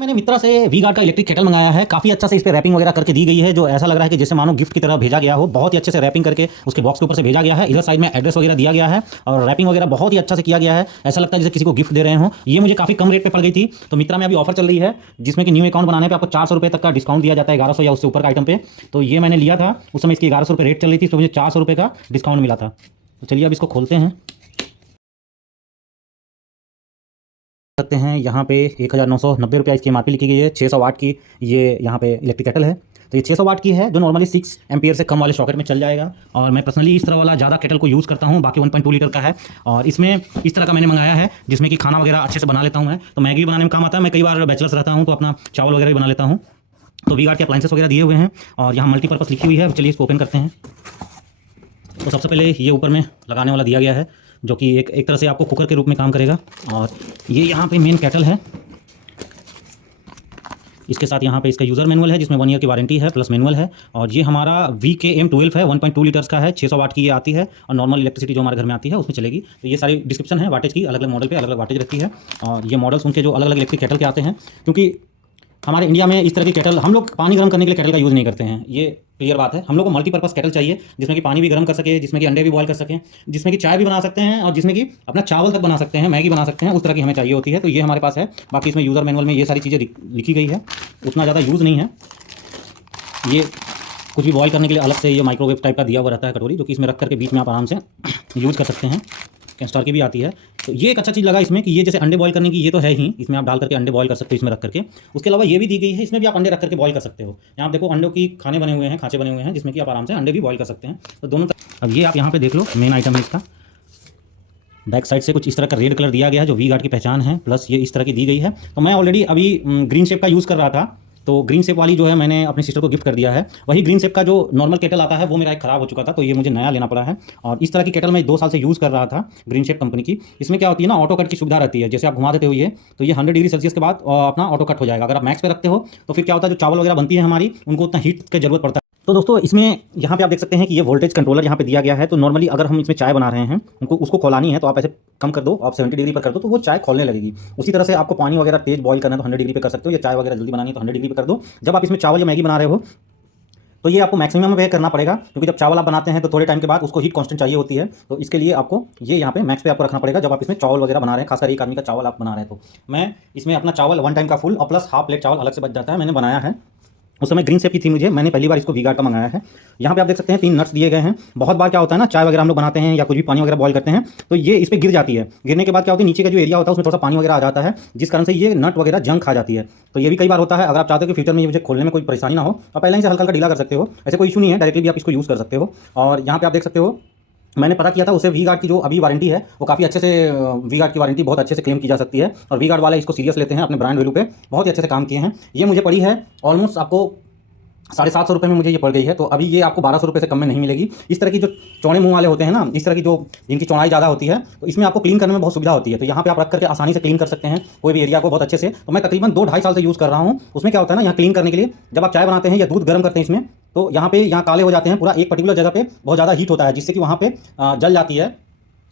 मैंने मित्रा से we guard का इलेक्ट्रिक केटल मंगाया है। काफ़ी अच्छा से इस पे रैपिंग वगैरह करके दी गई है, जो ऐसा लग रहा है कि जैसे मानो गिफ्ट की तरह भेजा गया हो। बहुत ही अच्छे से रैपिंग करके उसके बॉक्स के ऊपर से भेजा गया है। इधर साइड में एड्रेस वगैरह दिया गया है और रैपिंग वगैरह बहुत ही अच्छा से किया गया है। ऐसा लगता है जैसे किसी को गिफ्ट दे रहे हो। ये मुझे काफ़ी कम रेट पे पड़ गई थी। तो मित्रा में अभी ऑफर चल रही है, जिसमें कि न्यू अकाउंट बनाने पर आपको 400 रुपये तक का डिस्काउंट दिया जाता है, 1100 या उससे ऊपर का आइटम पे। तो ये मैंने लिया था, उस समय इसकी 1100 रुपये रेट चल रही थी, तो मुझे 400 रुपये का डिस्काउंट मिला था। तो चलिए अब इसको खोलते हैं। सकते हैं यहाँ पे 1990 रुपया इसकी एमआरपी लिखी गई है। 600 वाट की ये यहाँ पे इलेक्ट्रिक केटल है। तो ये 600 वाट की है, जो नॉर्मली 6 एम्पियर से कम वाले सॉकेट में चल जाएगा। और मैं पर्सनली इस तरह वाला ज़्यादा केटल को यूज़ करता हूँ, बाकी 1.2 लीटर का है। और इसमें इस तरह का मैंने मंगाया है, जिसमें कि खाना वगैरह अच्छे से बना लेता हूँ मैं। तो मैगी बनाने में काम आता है। मैं कई बार बैचलर्स रहता हूँ तो अपना चावल वगैरह भी बना लेता हूँ। तो वी गार्ड के अप्लाइंसेस वगैरह दिए हुए हैं और यहाँ मल्टीपर्पज़ लिखी हुई है। चलिए इसको ओपन करते हैं। तो सबसे पहले ये ऊपर में लगाने वाला दिया गया है, जो कि एक तरह से आपको कुकर के रूप में काम करेगा। और ये यहाँ पे मेन केटल है। इसके साथ यहाँ पे इसका यूज़र मैनुअल है, जिसमें 1 ईयर की वारंटी है प्लस मैनुअल है। और ये हमारा VKM12 है, 1.2 लीटर्स का है, 600 वाट की ये आती है। और नॉर्मल इलेक्ट्रिसिटी जो हमारे घर में आती है उसमें चलेगी। तो ये सारी डिस्क्रिप्शन है वाटेज की, अलग अलग मॉडल पे अलग अलग वाटेज रहती है। और ये मॉडल्स उनके जो अलग अलग इलेक्ट्रिक केटल के आते हैं, क्योंकि हमारे इंडिया में इस तरह की केटल हम लोग पानी गर्म करने के लिए केटल का यूज़ नहीं करते हैं। ये क्लियर बात है। हम लोग को मल्टीपर्पज़ केटल चाहिए, जिसमें कि पानी भी गर्म कर सके, जिसमें कि अंडे भी बॉयल कर सकें, जिसमें कि चाय भी बना सकते हैं और जिसमें कि अपना चावल तक बना सकते हैं, मैगी बना सकते हैं। उस तरह की हमें चाहिए होती है। तो ये हमारे पास है। बाकी इसमें यूज़र मैनुअल में ये सारी चीज़ें लिखी गई है, उतना ज़्यादा यूज़ नहीं है। ये कुछ भी बॉयल करने के लिए अलग से ये माइक्रोवेव टाइप का दिया हुआ रहता है कटोरी, जो कि इसमें रख करके बीच में आप आराम से यूज़ कर सकते हैं। कैस्टर की भी आती है। तो ये एक अच्छा चीज़ लगा इसमें कि ये जैसे अंडे बॉयल करने की ये तो है ही, इसमें आप डाल करके अंडे बॉयल कर सकते हो इसमें रख करके। उसके अलावा ये भी दी गई है, इसमें भी आप अंडे रख करके बॉयल कर सकते हो। यहाँ आप देखो अंडों की खाने बने हुए हैं, खांचे बने हुए हैं, जिसमें कि आप आराम से अंडे भी बॉयल कर सकते हैं। तो दोनों अब ये आप यहाँ पे देख लो, मेन आइटम है इसका। बैक साइड से कुछ इस तरह का रेड कलर दिया गया है, जो वी गार्ड की पहचान है, प्लस ये इस तरह की दी गई है। तो मैं ऑलरेडी अभी ग्रीन शेप का यूज़ कर रहा था, तो ग्रीन शेप वाली जो है मैंने अपनी सिस्टर को गिफ्ट कर दिया है। वही ग्रीन शेप का जो नॉर्मल केटल आता है वो मेरा एक ख़राब हो चुका था, तो ये मुझे नया लेना पड़ा है। और इस तरह की केटल मैं 2 साल से यूज़ कर रहा था ग्रीन शेप कंपनी की। इसमें क्या होती है ना, ऑटो कट की सुविधा रहती है। जैसे आप घुमा देते हो ये, तो ये 100 डिग्री सेल्सियस के बाद अपना ऑटो कट हो जाएगा। अगर आप मैक्स पे रखते हो तो फिर क्या होता है, जो चावल वगैरह बनती है हमारी, उनको उतना हीट की जरूरत पड़ता है। तो दोस्तों इसमें यहाँ पे आप देख सकते हैं कि ये वोल्टेज कंट्रोलर यहाँ पे दिया गया है। तो नॉर्मली अगर हम इसमें चाय बना रहे हैं, उसको खौलानी है, तो आप ऐसे कम कर दो, आप 70 डिग्री पर कर दो, तो वो चाय खोलने लगेगी। उसी तरह से आपको पानी वगैरह तेज बॉईल करना है तो 100 डिग्री पे कर सकते हो, या चाय वगैरह जल्दी बनानी है तो 100 डिग्री पे कर दो। जब आप इसमें चावल या मैगी बना रहे हो तो ये आपको मैक्सिमम पे करना पड़ेगा, क्योंकि जब चावल आप बनाते हैं तो थोड़े टाइम के बाद उसको हीट कांस्टेंट चाहिए होती है। तो इसके लिए आपको ये यहाँ पे मैक्स पे आपको रखना पड़ेगा, जब आप इसमें चावल वगैरह बना रहे हैं, खासकर एक आदमी का चावल आप बना रहे हैं। तो मैं इसमें अपना चावल 1 टाइम का फुल और प्लस हाफ प्लेट चावल अलग से बच जाता है, मैंने बनाया है। उस समय ग्रीन शेप की थी मुझे, मैंने पहली बार इसको वी गार्ड का मंगाया है। यहाँ पे आप देख सकते हैं 3 नट्स दिए गए हैं। बहुत बार क्या होता है ना, चाय वगैरह हम लोग बनाते हैं या कुछ भी पानी वगैरह बॉयल करते हैं, तो ये इस पर गिर जाती है। गिरने के बाद क्या होता है, नीचे का जो एरिया होता है उसमें थोड़ा सा पानी वगैरह आ जाता है, जिस कारण से ये नट वगैरह जंग खा जाती है। तो ये भी कई बार होता है। अगर आप चाहते हो कि फ्यूचर में मुझे खोलने में कोई परेशानी ना हो, आप पहले ही से हल्का हल्का ढीला कर सकते हो। ऐसे कोई इशू नहीं है, डायरेक्टली भी आप इसको यूज़ कर सकते हो। और यहाँ पे आप देख सकते हो, मैंने पता किया था उसे, वी गार्ड की जो अभी वारंटी है वो काफ़ी अच्छे से, वी गार्ड की वारंटी बहुत अच्छे से क्लेम की जा सकती है। और वी गार्ड वाले इसको सीरियस लेते हैं, अपने ब्रांड वैल्यू पे बहुत ही अच्छे से काम किए हैं। ये मुझे पड़ी है ऑलमोस्ट आपको 750 रुपये में मुझे ये पड़ गई है। तो अभी ये आपको 1200 रुपये से कम में नहीं मिलेगी। इस तरह की जो चौड़े मुंह वाले होते हैं ना, इस तरह की जो जिनकी चौड़ाई ज़्यादा होती है, तो इसमें आपको क्लीन करने में बहुत सुविधा होती है। तो यहाँ पे आप रख करके आसानी से क्लीन कर सकते हैं कोई भी एरिया को बहुत अच्छे से। तो मैं तकरीबन 2-2.5 साल से यूज़ कर रहा हूँ। उसमें क्या होता है ना, यहाँ क्लीन करने के लिए जब आप चाय बनाते हैं या दूध गर्म करते हैं इसमें, तो यहाँ काले हो जाते हैं। पूरा एक पर्टिकुलर जगह पे बहुत ज़्यादा हीट होता है, जिससे कि वहाँ पे जल जाती है।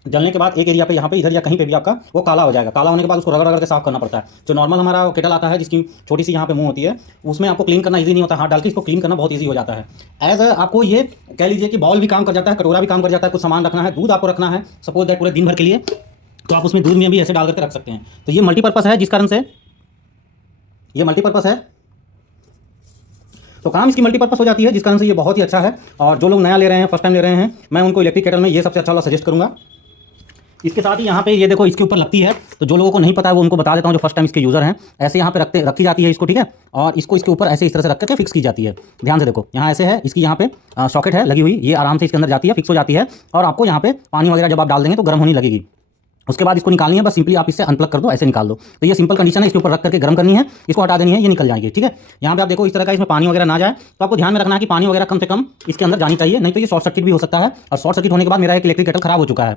जलने के बाद एक एरिया पे यहाँ पे इधर या कहीं पे भी आपका वो काला हो जाएगा। काला होने के बाद उसको रगड़ रगड़ के साफ करना पड़ता है। जो नॉर्मल हमारा केटल आता है, जिसकी छोटी सी यहाँ पे मुंह होती है, उसमें आपको क्लीन करना इजी नहीं होता। हाथ डाल के इसको क्लीन करना बहुत इजी हो जाता है। एज आपको ये कह लीजिए कि बाउल भी काम कर जाता है, कटोरा भी काम कर जाता है। कुछ सामान रखना है, दूध आपको रखना है सपोज दैट पूरे दिन भर के लिए, तो आप उसमें दूध में भी ऐसे डाल करके रख सकते हैं। तो ये मल्टीपर्पज़ है, जिस कारण से ये मल्टीपर्पज़ है, तो काम इसकी मल्टीपर्पज़ हो जाती है, जिस कारण से ये बहुत ही अच्छा है। और जो लोग नया ले रहे हैं, फर्स्ट टाइम ले रहे हैं, मैं उनको इलेक्ट्रिक केटल में ये सबसे अच्छा वाला सजेस्ट करूँगा। इसके साथ ही यहाँ पे ये देखो, इसके ऊपर लगती है। तो जो लोगों को नहीं पता है वो उनको बता देता हूँ, जो फर्स्ट टाइम इसके यूज़र हैं। ऐसे यहाँ पे रखी जाती है इसको, ठीक है। और इसको इसके ऊपर ऐसे इस तरह से रख करके फिक्स की जाती है। ध्यान से देखो, यहाँ ऐसे है, इसकी यहाँ पे सॉकेट है लगी हुई, ये आराम से इसके अंदर जाती है, फिक्स हो जाती है। और आपको यहाँ पे पानी वगैरह जब आप डाल देंगे तो गर्म होने लगेगी। उसके बाद इसको निकालनी है, बस सिंपली आप इससे अनप्लग कर दो, ऐसे निकाल दो। तो ये सिंपल कंडीशन है, इसके ऊपर रख करके गर्म करनी है, इसको हटा देनी है, ये निकल जाएगी, ठीक है। यहाँ पे आप देखो इस तरह का, इसमें पानी वगैरह ना जाए। तो आपको ध्यान में रखना है कि पानी वगैरह कम से कम इसके अंदर जानी चाहिए, नहीं तो ये शॉर्ट सर्किट भी हो सकता है। और शॉर्ट सर्किट होने के बाद मेरा एक इलेक्ट्रिक केटल खराब हो चुका है,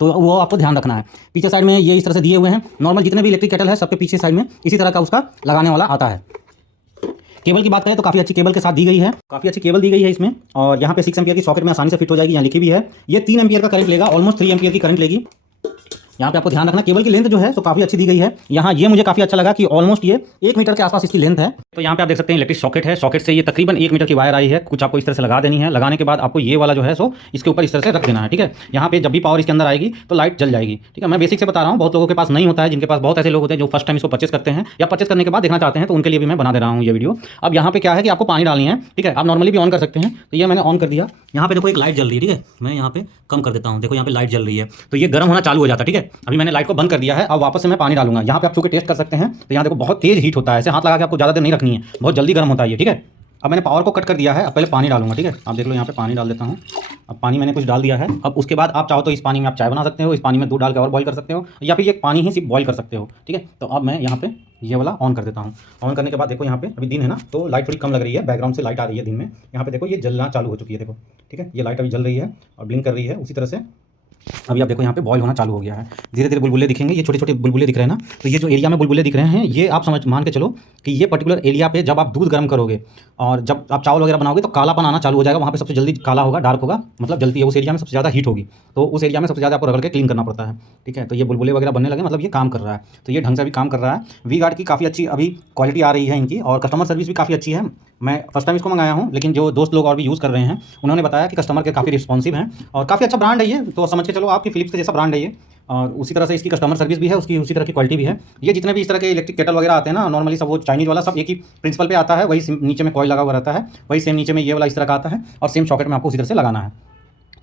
तो वो आपको ध्यान रखना है। पीछे साइड में ये इस तरह से दिए हुए हैं। नॉर्मल जितने भी इलेक्ट्रिक केटल है सबके पीछे साइड में इसी तरह का उसका लगाने वाला आता है। केबल की बात करें तो काफ़ी अच्छी केबल के साथ दी गई है, काफ़ी अच्छी केबल दी गई है इसमें। और यहाँ पे 6 एम्पियर की सॉकेट में आसानी से फिट हो जाएगी, यहाँ लिखी भी है। ये 3 एम्पियर का करंट लेगा, ऑलमोस्ट 3 एम्पियर की करंट लेगी। यहाँ पे आपको ध्यान रखना केबल की लेंथ जो है तो काफ़ी अच्छी दी गई है। यहाँ ये मुझे काफ़ी अच्छा लगा कि ऑलमोस्ट ये 1 मीटर के आसपास इसकी लेंथ है। तो यहाँ पे आप देख सकते हैं इलेक्ट्रिक सॉकेट है, सॉकेट से ये तकरीबन 1 मीटर की वायर आई है, कुछ आपको इस तरह से लगा देनी है। लगाने के बाद आपको ये वाला जो है सो इसके ऊपर इस तरह से रख देना है, ठीक है। यहाँ पे जब भी पावर इसके अंदर आएगी तो लाइट जल जाएगी, ठीक है। मैं बेसिक से बता रहा हूँ, बहुत लोगों के पास नहीं होता है, जिनके पास बहुत ऐसे लोग होते हैं जो फर्स्ट टाइम इसको परचेस करते हैं या परचेस करने के बाद देखना चाहते हैं, तो उनके लिए भी मैं बना दे रहा हूँ ये वीडियो। अब यहाँ पे क्या है कि आपको पानी डालनी है, ठीक है। आप नॉर्मली भी ऑन कर सकते हैं, तो ये मैंने ऑन कर दिया। यहाँ पे देखो एक लाइट जल रही है, ठीक है। मैं यहाँ पे कम कर देता हूँ, देखो यहाँ पे लाइट जल रही है, तो ये गर्म होना चालू हो जाता है, ठीक है। अभी मैंने लाइट को बंद कर दिया है। अब वापस से मैं पानी डालूंगा। यहाँ पे आप चूंकि टेस्ट कर सकते हैं, तो यहाँ देखो बहुत तेज हीट होता है, ऐसे हाथ लगा के आपको ज़्यादा देर नहीं रखनी है, बहुत जल्दी गर्म होता है ये, ठीक है। अब मैंने पावर को कट कर दिया है, अब पहले पानी डालूंगा, ठीक है। आप देख लो यहाँ पे पानी डाल देता हूँ। अब पानी मैंने कुछ डाल दिया है। अब उसके बाद आप चाहो तो इस पानी में आप चाय बना सकते हो, इस पानी में दूध डाल के और बॉईल कर सकते हो, या फिर ये पानी ही सिर्फ बॉईल कर सकते हो, ठीक है। तो अब मैं यहाँ पे ये वाला ऑन कर देता हूँ। ऑन करने के बाद देखो यहाँ पे अभी दिन है ना, तो लाइट थोड़ी कम लग रही है, बैकग्राउंड से लाइट आ रही है दिन में। यहाँ पे देखो ये जलना चालू हो चुकी है, देखो, ठीक है। ये लाइट अभी जल रही है और ब्लिंक कर रही है। उसी तरह से अभी आप देखो यहाँ पे बॉयल होना चालू हो गया है, धीरे धीरे बुलबुले दिखेंगे। ये छोटे छोटे बुलबुले दिख रहे हैं ना, तो ये जो एरिया में बुलबुले दिख रहे हैं, ये आप समझ मान के चलो कि ये पर्टिकुलर एरिया पे जब आप दूध गर्म करोगे और जब आप चावल वगैरह बनाओगे तो कालापन आना चालू हो जाएगा। वहाँ पे सबसे जल्दी काला होगा, डार्क होगा, मतलब जलती है। उस एरिया में सबसे ज़्यादा हीट होगी, तो उस एरिया में सबसे ज़्यादा आपको रगड़ के क्लीन करना पड़ता है, ठीक है। तो ये बुलबुले वगैरह बनने लगे, मतलब ये काम कर रहा है, तो ये ढंग से अभी काम कर रहा है। वी गार्ड की काफ़ी अच्छी अभी क्वालिटी आ रही है इनकी, और कस्टमर सर्विस भी काफ़ी अच्छी है। मैं फर्स्ट टाइम इसको मंगाया हूँ, लेकिन जो दोस्त लोग और भी यूज़ कर रहे हैं उन्होंने बताया कि कस्टमर के काफ़ी रिस्पॉन्सिव हैं और काफ़ी अच्छा ब्रांड है ये। तो समझ के चलो आपकी फिलिप्स के जैसा ब्रांड है ये, और उसी तरह से इसकी कस्टमर सर्विस भी है, उसकी उसी तरह की क्वालिटी भी है। ये जितने भी इस तरह के इलेक्ट्रिक केटल वगैरह आते हैं ना, नॉर्मली सब वो चाइनीज़ वाला सब एक ही प्रिंसिपल पे आता है, वही नीचे में कॉइल लगा हुआ रहता है, वही सेम नीचे में ये वाला इस तरह का आता है, और सेम सॉकेट में आपको उसी तरह से लगाना है।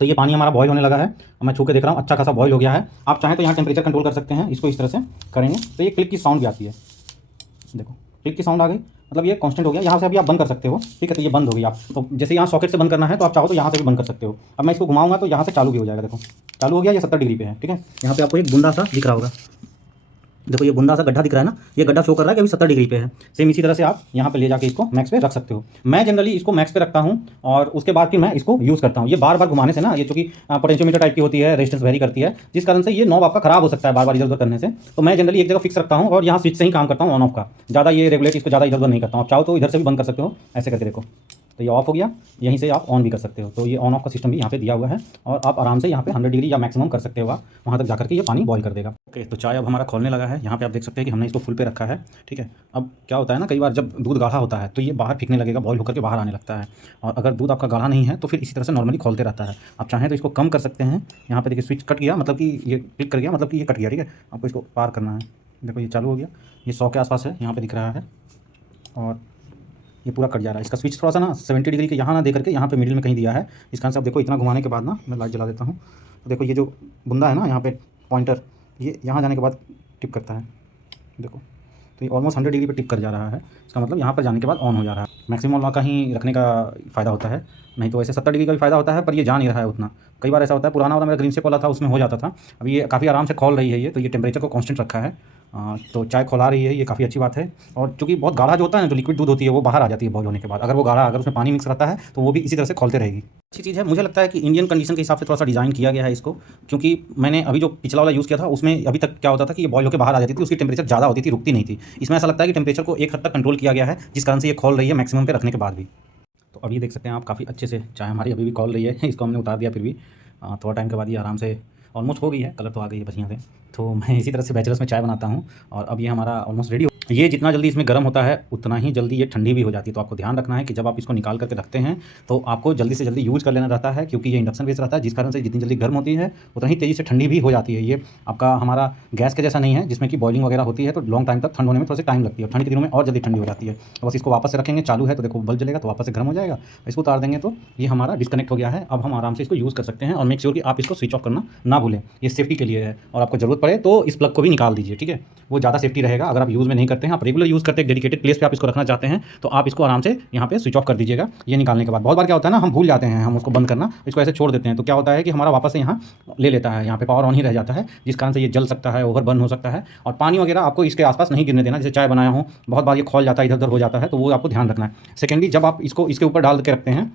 तो ये पानी हमारा बॉयल होने लगा है, और मैं छू के देख रहा हूँ अच्छा खासा बॉयल हो गया है। आप चाहें तो यहाँ टेम्परेचर कंट्रोल कर सकते हैं, इसको इस तरह से करेंगे तो ये क्लिक की साउंड भी आती है, देखो क्लिक की साउंड आ गई, मतलब ये कांस्टेंट हो गया। यहाँ से अभी आप बंद कर सकते हो, ठीक है। तो ये बंद हो गई। आप तो जैसे यहाँ सॉकेट से बंद करना है तो आप चाहो तो यहाँ से भी बंद कर सकते हो। अब मैं इसको घुमाऊंगा तो यहाँ से चालू भी हो जाएगा, देखो चालू हो गया, ये 70 डिग्री पे है, ठीक है। यहाँ पे आपको एक बुंदा सा दिख रहा होगा, देखो ये बुंदा सा गड्ढा दिख रहा है ना, ये गड्ढा शो कर रहा है कि अभी 70 डिग्री पे है। सेम इसी तरह से आप यहाँ पे ले जाके इसको मैक्स पे रख सकते हो। मैं जनरली इसको मैक्स पे रखता हूँ और उसके बाद फिर मैं इसको यूज़ करता हूँ। ये बार बार घुमाने से ना, ये चूंकि पोटेंशियोमीटर टाइप की होती है, रेजिस्टेंस वेरी करती है, जिस कारण से ये नॉब आपका खराब हो सकता है बार बार इधर उधर करने से। तो मैं जनरली एक जगह फिक्स रखता हूँ और यहाँ स्विच से ही काम करता हूँ ऑन ऑफ का, ज़्यादा ये रेगुलेट इसको ज़्यादा इधर उधर नहीं करता हूँ। आप चाहो तो इधर से भी बंद कर सकते हो, ऐसे करके देखो, तो ये ऑफ हो गया। यहीं से आप ऑन भी कर सकते हो, तो ये ऑन ऑफ का सिस्टम भी यहाँ पे दिया हुआ है, और आप आराम से यहाँ पे 100 डिग्री या मैक्सिमम कर सकते हो, आप वहाँ तक जाकर के ये पानी बॉईल कर देगा। ओके, तो चाय अब हमारा खोलने लगा है। यहाँ पे आप देख सकते हैं कि हमने इसको फुल पे रखा है, ठीक है। अब क्या होता है ना, कई बार जब दूध गाढ़ा होता है तो ये बाहर फेंकने लगेगा, बॉईल होकर के बाहर आने लगता है, और अगर दूध आपका गाढ़ा नहीं है तो फिर इसी तरह से नॉर्मली खोलते रहता है। आप चाहें तो इसको कम कर सकते हैं। यहाँ पे देखिए स्विच कट गया, मतलब कि ये क्लिक कर गया, मतलब कि ये कट गया, ठीक है। आपको इसको पार करना है, देखो ये चालू हो गया, ये 100 के आसपास है, यहाँ पे दिख रहा है, और ये पूरा कट जा रहा है। इसका स्विच थोड़ा सा ना 70 डिग्री के यहाँ ना दे करके यहाँ पे मिडिल में कहीं दिया है। इस कारण से आप देखो इतना घुमाने के बाद ना, मैं लाइट जला देता हूँ, तो देखो ये जो बुंदा है ना यहाँ पे पॉइंटर, ये यहाँ जाने के बाद टिप करता है, देखो तो ये ऑलमोस्ट 100 डिग्री पे टिप कर जा रहा है। इसका मतलब यहाँ पर जाने के बाद ऑन हो जा रहा है। मैक्सिमम लॉ का ही रखने का फ़ायदा होता है, नहीं तो वैसे 70 डिग्री का भी फ़ायदा होता है, पर ये जा नहीं रहा है उतना। कई बार ऐसा होता है, पुराना वाला मेरा ग्रीन शेप वाला था उसमें हो जाता था, अभी ये काफ़ी आराम से खोल रही है ये, तो ये टेम्परेचर को कांस्टेंट रखा है। तो चाय खोला रही है, ये काफ़ी अच्छी बात है। और चूँकि बहुत गाढ़ा जो होता है ना, जो लिक्विड दूध होती है वो बाहर आ जाती है बॉयल होने के बाद। अगर वो गाढ़ा, अगर उसमें पानी मिक्स रहता है तो वो भी इसी तरह से खोलते रहेगी। अच्छी चीज़ है, मुझे लगता है कि इंडियन कंडीशन के हिसाब से थोड़ा सा डिज़ाइन किया गया है इसको, क्योंकि मैंने अभी जो पिछला वाला यूज़ किया था उसमें अभी तक क्या होता था कि ये बॉयल होकर बाहर आ जाती थी, उसकी टेम्परेचर ज़्यादा होती थी, रुकती नहीं थी। इसमें ऐसा लगता है कि टेम्परेचर को एक हद तक कंट्रोल किया गया है, जिस कारण से ये खोल रही है मैक्सिमम पे रखने के बाद भी। तो अभी देख सकते हैं आप काफ़ी अच्छे से चाय हमारी अभी भी खोल रही है। इसको हमने उतार दिया, फिर भी थोड़ा टाइम के बाद ये आराम से ऑलमोस्ट हो गई है, कलर तो आ गई है बढ़िया से। तो मैं इसी तरह से बैचलर्स में चाय बनाता हूँ, और अब ये हमारा ऑलमोस्ट रेडी हो। ये जितना जल्दी इसमें गर्म होता है उतना ही जल्दी ये ठंडी भी हो जाती है। तो आपको ध्यान रखना है कि जब आप इसको निकाल करके रखते हैं तो आपको जल्दी से जल्दी यूज़ कर लेना रहता है, क्योंकि ये इंडक्शन बेस रहता है, जिस कारण से जितनी जल्दी गर्म होती है उतना ही तेज़ी से ठंडी भी हो जाती है। ये आपका हमारा गैस के जैसा नहीं है जिसमें कि बॉइलिंग वगैरह होती है तो लॉन्ग टाइम तक ठंड होने में थोड़ा सा टाइम लगती है, ठंड के दिनों में और जल्दी ठंडी हो जाती है। तो बस इसको वापस से रखेंगे, चालू है तो देखो बल्ब जलेगा, तो वापस से गर्म हो जाएगा। इसको उतार देंगे तो ये हमारा डिस्कनेक्ट हो गया है। अब हम आराम से इसको यूज़ कर सकते हैं, और मेक श्योर कि आप इसको स्विच ऑफ करना ना भूलें, ये सेफ्टी के लिए है। और आपको ज़रूरत पड़े तो इस प्लग को भी निकाल दीजिए, ठीक है, वो ज़्यादा सेफ्टी रहेगा। अगर आप यूज़ में नहीं करते हैं, आप रेगुलर यूज़ करते हैं, डेडिकेटेड प्लेस पे आप इसको रखना चाहते हैं, तो आप इसको आराम से यहाँ पे स्विच ऑफ कर दीजिएगा। ये निकालने के बाद बहुत बार क्या होता है ना, हम भूल जाते हैं, हम उसको बंद करना, इसको ऐसे छोड़ देते हैं, तो क्या होता है कि हमारा वापस से यहाँ ले लेता है, यहाँ पे पावर ऑन ही रह जाता है, जिस कारण से ये जल सकता है, ओवर बर्न हो सकता है। और पानी वगैरह आपको इसके आसपास नहीं गिरने देना। जैसे चाय बनाया हो, बहुत बार ये खोल जाता है, इधर उधर हो जाता है, तो वो आपको ध्यान रखना है। सेकेंडली, जब आप इसको इसके ऊपर डाल के रखते हैं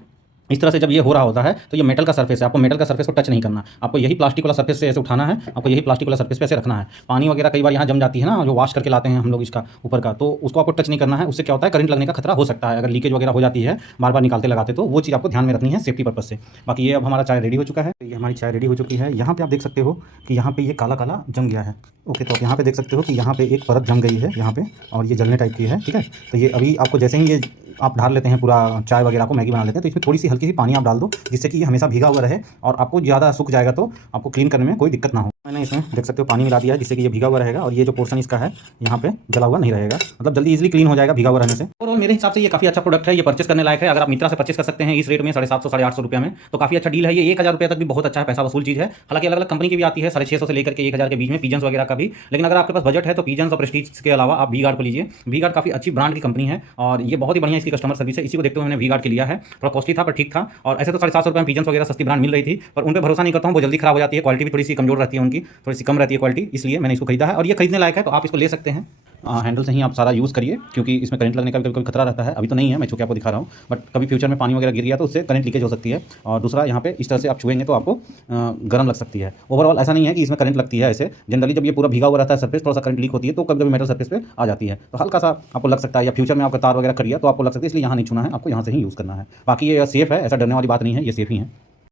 इस तरह से जब ये हो रहा होता है तो ये मेटल का सरफेस है, आपको मेटल का सरफेस को टच नहीं करना, आपको यही प्लास्टिक वाला सरफेस से ऐसे उठाना है, आपको यही प्लास्टिक वाला सरफेस पे ऐसे रखना है। पानी वगैरह कई बार यहाँ जम जाती है ना, जो वॉश करके लाते हैं हम लोग इसका ऊपर का, तो उसको आपको टच नहीं करना है। उससे क्या होता है, करंट लगने का खतरा हो सकता है, अगर लीकेज वगैरह हो जाती है बार बार निकालते लगाते, तो वो चीज़ आपको ध्यान में रखनी है सेफ्टी पर्पज से। बाकी ये अब हमारा चाय रेडी हो चुका है, ये हमारी चाय रेडी हो चुकी है। यहाँ पे आप देख सकते हो कि यहाँ पे ये काला काला जम गया है। ओके, तो आप यहाँ पे देख सकते हो कि यहाँ पे एक परत जम गई है यहाँ पे, और ये जलने टाइप की है। ठीक है, तो ये अभी आपको जैसे ही ये आप ढाल लेते हैं पूरा चाय वगैरह को, मैगी बना लेते हैं, तो इसमें थोड़ी सी हल्की सी पानी आप डाल दो, जिससे कि ये हमेशा भीगा हुआ रहे और आपको ज़्यादा सूख जाएगा तो आपको क्लीन करने में कोई दिक्कत ना हो। मैंने इसमें देख सकते हो पानी मिला दिया है, जिससे कि ये भीगा हुआ रहेगा और ये जो पोर्शन इसका है यहाँ पे जला हुआ नहीं रहेगा, मतलब जल्दी इजीली क्लीन हो जाएगा भीगा हुआ रहने से। ओवरऑल मेरे हिसाब से ये काफ़ी अच्छा प्रोडक्ट है, ये परचेस करने लायक है। अगर आप मित्रा से परचेस कर सकते हैं इस रेट में 750 850 रुपये में, तो काफ़ी अच्छा डील है ये। 1000 रुपये तक भी बहुत अच्छा है, पैसा वसूल चीज़ है। हालांकि अलग अलग कंपनी की भी आती है, 650 से लेकर के 1000 के बीच में, पिजन्स वगैरह का भी। लेकिन अगर आपके पास बजट है तो पिजन्स और प्रेस्टीज के अलावा आप वी गार्ड को लीजिए। वी गार्ड काफ़ी अच्छी ब्रांड की कंपनी है और ये बहुत ही बढ़िया इसकी कस्टमर सर्विस है। इसी को देखते हुए मैंने वी गार्ड के लिया है। थोड़ा कॉस्टली था पर ठीक था, और ऐसे तो 750 रुपये में पिजन्स वगैरह सस्ती ब्रांड मिल रही थी, पर उन पर भरोसा नहीं करता हूँ, वो जल्दी खराब हो जाती है। क्वालिटी भी थोड़ी सी कमजोर रहती है उनकी, थोड़ी सी कम रहती है क्वालिटी, इसलिए मैंने इसको खरीदा है। और ये खरीदने लायक है, तो आप इसको ले सकते हैं। हैंडल से ही आप सारा यूज़ करिए, क्योंकि इसमें करंट लगने का भी कभी खतरा रहता है। अभी तो नहीं है, मैं छू के आपको दिखा रहा हूँ, बट कभी फ्यूचर में पानी वगैरह गिर गया तो उससे करंट लीकेज हो सकती है। और दूसरा, यहाँ पे इस तरह से आप छुएंगे तो आपको गर्म लग सकती है। ओवरऑल ऐसा नहीं है कि इसमें करंट लगती है, ऐसे जनरली जब ये पूरा भीगा हुआ रहता है सरफेस, थोड़ा सा करंट लीक होती है तो कभी कभी मेटल सरफेस पे आ जाती है, तो हल्का सा आपको लग सकता है, या फ्यूचर में आपका तार वगैरह कट गया तो आपको लग सकता है, इसलिए यहाँ नहीं छूना है, आपको यहाँ से ही यूज़ करना है। बाकी ये सेफ है, ऐसा डरने वाली बात नहीं है, ये सेफ ही है।